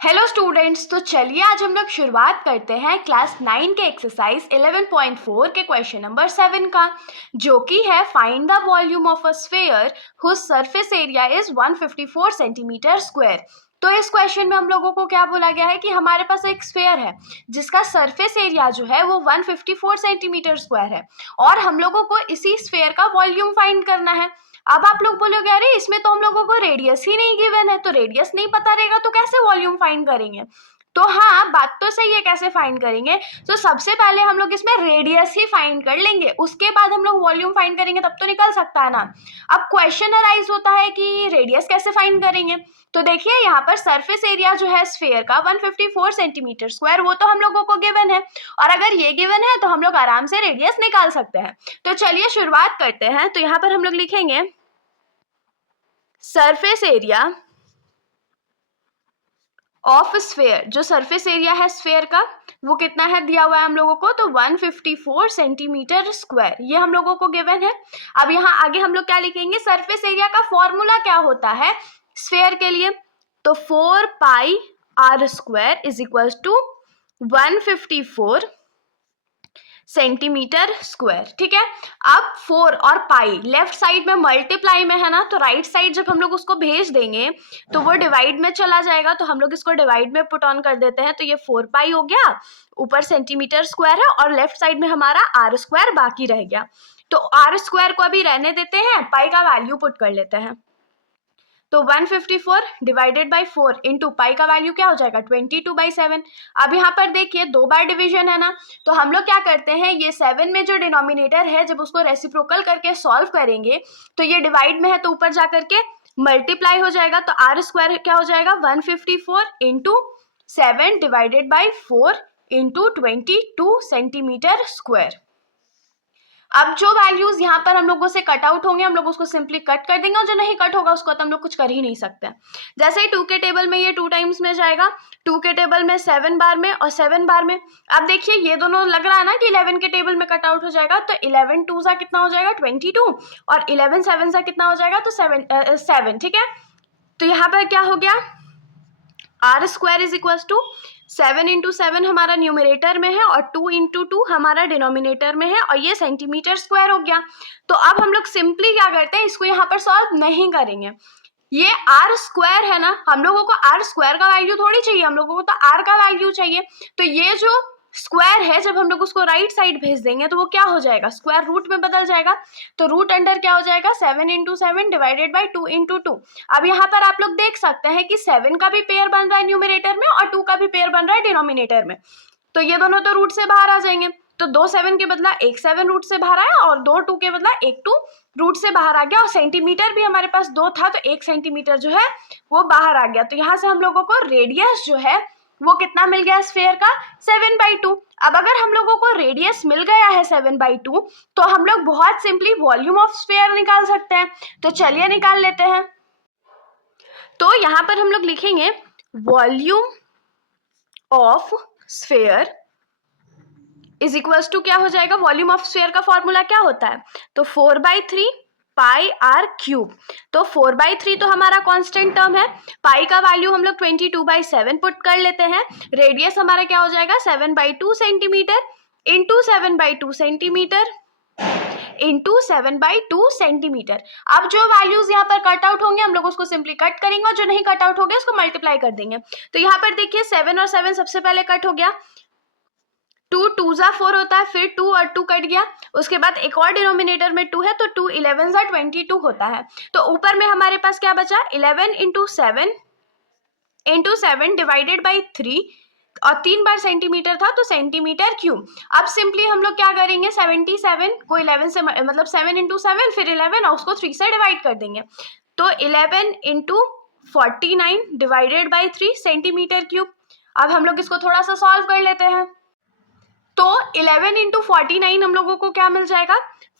Hello students, तो चलिए आज हम लोग शुरुआत करते हैं क्लास 9 के एक्सरसाइज 11.4 के क्वेश्चन नंबर 7 का, जो कि है find the volume of a sphere whose surface area is 154 centimetre square. तो इस क्वेश्चन में हम लोगों को क्या बोला गया है कि हमारे पास एक स्फीयर है जिसका सरफेस एरिया जो है वो 154 सेंटीमीटर स्क्वायर है और हम लोगों को इसी स्फीयर का वॉल्यूम फाइंड करना है। अब आप लोग बोलोगे अरे इसमें तो हम लोगों को रेडियस ही नहीं गिवन है, तो रेडियस नहीं पता रहेगा तो कैसे वॉल्यूम फाइंड करेंगे। तो हाँ, बात तो सही है, कैसे फाइंड करेंगे। तो सबसे पहले हम लोग इसमें रेडियस ही फाइंड कर लेंगे, उसके बाद हम लोग वॉल्यूम फाइंड करेंगे, तब तो निकल सकता है ना। अब क्वेश्चन अराइज होता है कि रेडियस कैसे फाइंड करेंगे। तो देखिए यहाँ पर सरफेस एरिया जो है स्फीयर का 154 सेंटीमीटर स्क्वायर, वो तो हम लोगों को गिवन है और अगर ये गिवन है तो हम लोग आराम से रेडियस निकाल सकते हैं। तो चलिए शुरुआत करते हैं। तो यहाँ पर हम लोग लिखेंगे सरफेस एरिया ऑफ स्फीयर। जो सरफेस एरिया है स्फीयर का वो कितना है दिया हुआ है हम लोगों को, तो 154 सेंटीमीटर स्क्वायर, ये हम लोगों को गिवन है। अब यहाँ आगे हम लोग क्या लिखेंगे, सरफेस एरिया का फॉर्मूला क्या होता है स्फीयर के लिए, तो 4 pi R square is equal to 154 centimetre square. ठीक है, अब 4 और पाई लेफ्ट साइड में मल्टीप्लाई में है ना, तो राइट साइड जब हम लोग उसको भेज देंगे तो वो डिवाइड में चला जाएगा, तो हम लोग इसको डिवाइड में पुट ऑन कर देते हैं। तो ये 4 पाई हो गया, ऊपर सेंटीमीटर स्क्वायर है और लेफ्ट साइड में हमारा आर स्क्वायर बाकी रह गया। तो आर स्क्वायर को अभी रहने देते हैं, पाई का वैल्यू पुट कर लेते हैं। तो 154 डिवाइडेड बाई 4 इंटू पाई का वैल्यू क्या हो जाएगा 22/7। अब यहाँ पर देखिए 2 बार डिवीजन है ना, तो हम लोग क्या करते हैं, ये 7 में जो डिनोमिनेटर है जब उसको रेसिप्रोकल करके सॉल्व करेंगे तो ये डिवाइड में है तो ऊपर जा करके मल्टीप्लाई हो जाएगा। तो आर स्क्वायर क्या हो जाएगा 154 into 7 divided by 4 into 22 centimetre square. अब जो वैल्यूज यहाँ पर हम लोगों से कट आउट होंगे हम लोग उसको सिंपली कट कर देंगे और जो नहीं कट होगा उसको तो हम लोग कुछ कर ही नहीं सकते। जैसे ही 2 के टेबल में ये 2 टाइम्स में जाएगा, 2 के टेबल में 7 बार में और 7 बार में। अब देखिए ये दोनों लग रहा है ना कि 11 के टेबल में कट आउट हो जाएगा, तो 11 2 सा कितना हो जाएगा 22 और 11 7 सा कितना हो जाएगा तो 7। ठीक है, तो यहाँ पर क्या हो गया, R square is equal to 7 into 7 हमारा न्यूमरेटर में है और 2 इंटू 2 हमारा डिनोमिनेटर में है और ये सेंटीमीटर स्क्वायर हो गया। तो अब हम लोग सिंपली क्या करते हैं, इसको यहाँ पर सॉल्व नहीं करेंगे। ये आर स्क्वायर है ना, हम लोगों को आर स्क्वायर का वैल्यू थोड़ी चाहिए, हम लोगों को तो आर का वैल्यू चाहिए। तो ये जो स्क्वायर है जब हम लोग उसको राइट साइड भेज देंगे तो वो क्या हो जाएगा, स्क्वायर रूट में बदल जाएगा। तो रूट अंडर क्या हो जाएगा 7 इंटू 7 डिवाइडेड बाई 2 इंटू 2। अब यहाँ पर आप लोग देख सकते हैं कि 7 का भी पेयर बन रहा है न्यूमरेटर में और 2 का भी पेयर बन रहा है डिनोमिनेटर में, तो ये दोनों तो रूट से बाहर आ जाएंगे। तो 2 7 के बदला 1 7 रूट से बाहर आया और 2 2 के बदला 1 2 रूट से बाहर आ गया और सेंटीमीटर भी हमारे पास 2 था तो 1 सेंटीमीटर जो है वो बाहर आ गया। तो यहाँ से हम लोगों को रेडियस जो है वो कितना मिल गया स्फीयर का 7/2। अब अगर हम लोगों को रेडियस मिल गया है 7/2 तो हम लोग बहुत सिंपली वॉल्यूम ऑफ स्फीयर निकाल सकते हैं। तो चलिए निकाल लेते हैं। तो यहाँ पर हम लोग लिखेंगे volume of sphere is equals to क्या हो जाएगा, वॉल्यूम ऑफ स्फीयर का फॉर्मूला क्या होता है, तो 4/3 पाई आर क्यूब। तो 4/3 तो हमारा कांस्टेंट टर्म है, पाई का वैल्यू हम लोग 22/7 पुट कर लेते हैं। रेडियस हमारा क्या हो जाएगा 7/2 centimetre into 7/2 centimetre into 7/2 centimetre. अब जो वैल्यूज यहाँ पर कट आउट होंगे हम लोग उसको सिंपली कट करेंगे और जो नहीं कट आउट हो गया उसको मल्टीप्लाई कर देंगे। तो यहाँ पर देखिए 7 और 7 सबसे पहले कट हो गया, 2 2 जा 4 होता है, फिर 2 और 2 कट गया, उसके बाद एक और डिनोमिनेटर में 2 है तो 2 11 जा 22 होता है। तो ऊपर में हमारे पास क्या बचा 11 इंटू 7 डिवाइडेड बाई 3 और 3 बार सेंटीमीटर था तो सेंटीमीटर क्यूब। अब सिंपली हम लोग क्या करेंगे 77 को 11 से मतलब 7 इंटू 7 फिर 11 और उसको 3 से डिवाइड कर देंगे। तो 11 into 49 divided by 3 centimetre cube. अब हम लोग इसको थोड़ा सा सॉल्व कर लेते हैं। तो 11 इंटू 49 हम लोगों को क्या मिल जाएगा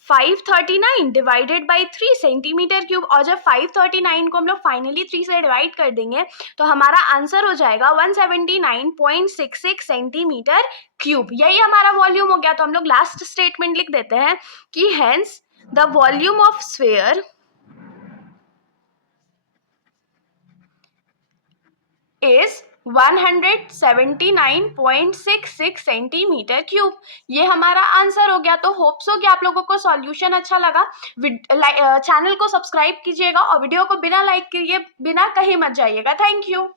539 डिवाइडेड बाई 3 सेंटीमीटर क्यूब। और जब 539 को हम लोग फाइनली 3 से डिवाइड कर देंगे तो हमारा आंसर हो जाएगा 179.66 सेंटीमीटर क्यूब। यही हमारा वॉल्यूम हो गया। तो हम लोग लास्ट स्टेटमेंट लिख देते हैं कि hence the volume of sphere is 179.66 centimetre cube. ये हमारा आंसर हो गया। तो होप सो कि आप लोगों को सॉल्यूशन अच्छा लगा। चैनल को सब्सक्राइब कीजिएगा और वीडियो को बिना लाइक किए बिना कहीं मत जाइएगा। Thank you.